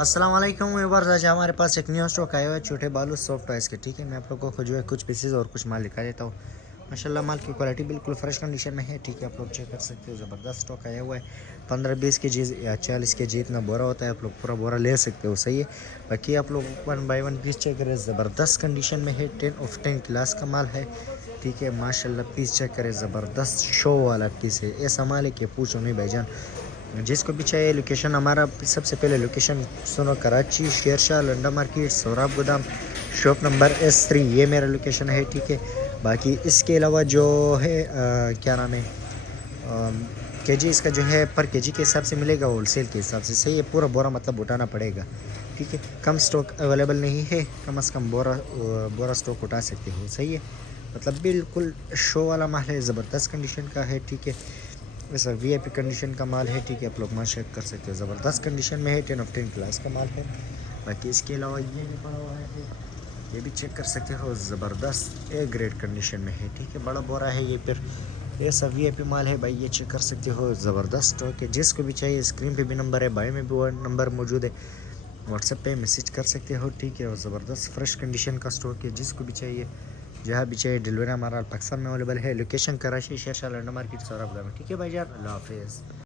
अस्सलाम वालेकुम व्यूअर्स, आज हमारे पास एक न्यू स्टॉक आया हुआ है छोटे बालू सॉफ्ट टॉयज़ के। ठीक है, मैं आप लोगों को जो है कुछ पीसेज और कुछ माल दिखा देता हूँ। माशाल्लाह माल की क्वालिटी बिल्कुल फ्रेश कंडीशन में है। ठीक है, आप लोग चेक कर सकते हो, ज़बरदस्त स्टॉक आया हुआ है। 15-20 के जी या 40 के जी इतना बोरा होता है, आप लोग पूरा बोरा ले सकते हो। सही है, बाकी आप लोग 1 बाय 1 पीस चेक करें, ज़बरदस्त कंडीशन में है। 10/10 क्लास का माल है। ठीक है, माशाल्लाह पीस चेक करें, ज़बरदस्त शो वाला पीस है। ऐसा माल है कि पूछो नहीं भाईजान। जिसको भी चाहिए लोकेशन हमारा, सबसे पहले लोकेशन सुनो, कराची शेरशाह लंडा मार्केट सोराब गोदाम शॉप नंबर S3, ये मेरा लोकेशन है। ठीक है, बाकी इसके अलावा जो है क्या नाम है, केजी इसका जो है पर केजी के हिसाब से मिलेगा, होलसेल के हिसाब से। सही है, पूरा बोरा मतलब उठाना पड़ेगा। ठीक है, कम स्टॉक अवेलेबल नहीं है, कम से कम बोरा स्टॉक उठा सकते हो। सही है, मतलब बिल्कुल शो वाला माल है, ज़बरदस्त कंडीशन का है। ठीक है, वैसा VIP कंडीशन का माल है। ठीक है, आप लोग माल चेक कर सकते हो, ज़बरदस्त कंडीशन में है। 10/10 क्लास का माल है। बाकी इसके अलावा ये भी पड़ा हुआ है, ये भी चेक कर सकते हो, ज़बरदस्त A ग्रेड कंडीशन में है। ठीक है, बड़ा बोरा है ये, फिर ये सब VIP माल है भाई, ये चेक कर सकते हो, ज़बरदस्त स्टॉक है। जिसको भी चाहिए स्क्रीन पे भी नंबर है, बायो में भी वो नंबर मौजूद है, व्हाट्सएप पे मैसेज कर सकते हो। ठीक है, और ज़बरदस्त फ्रेश कंडीशन का स्टॉक है। जिसको भी चाहिए, जहाँ भी चाहिए, डिलीवरी हमारा पाकिस्तान में अवेलेबल है। लोकेशन कराची शेरशाह लंडा मार्केट सोराब गोदाम में। ठीक है भाई जान, अल्लाह हाफिज़।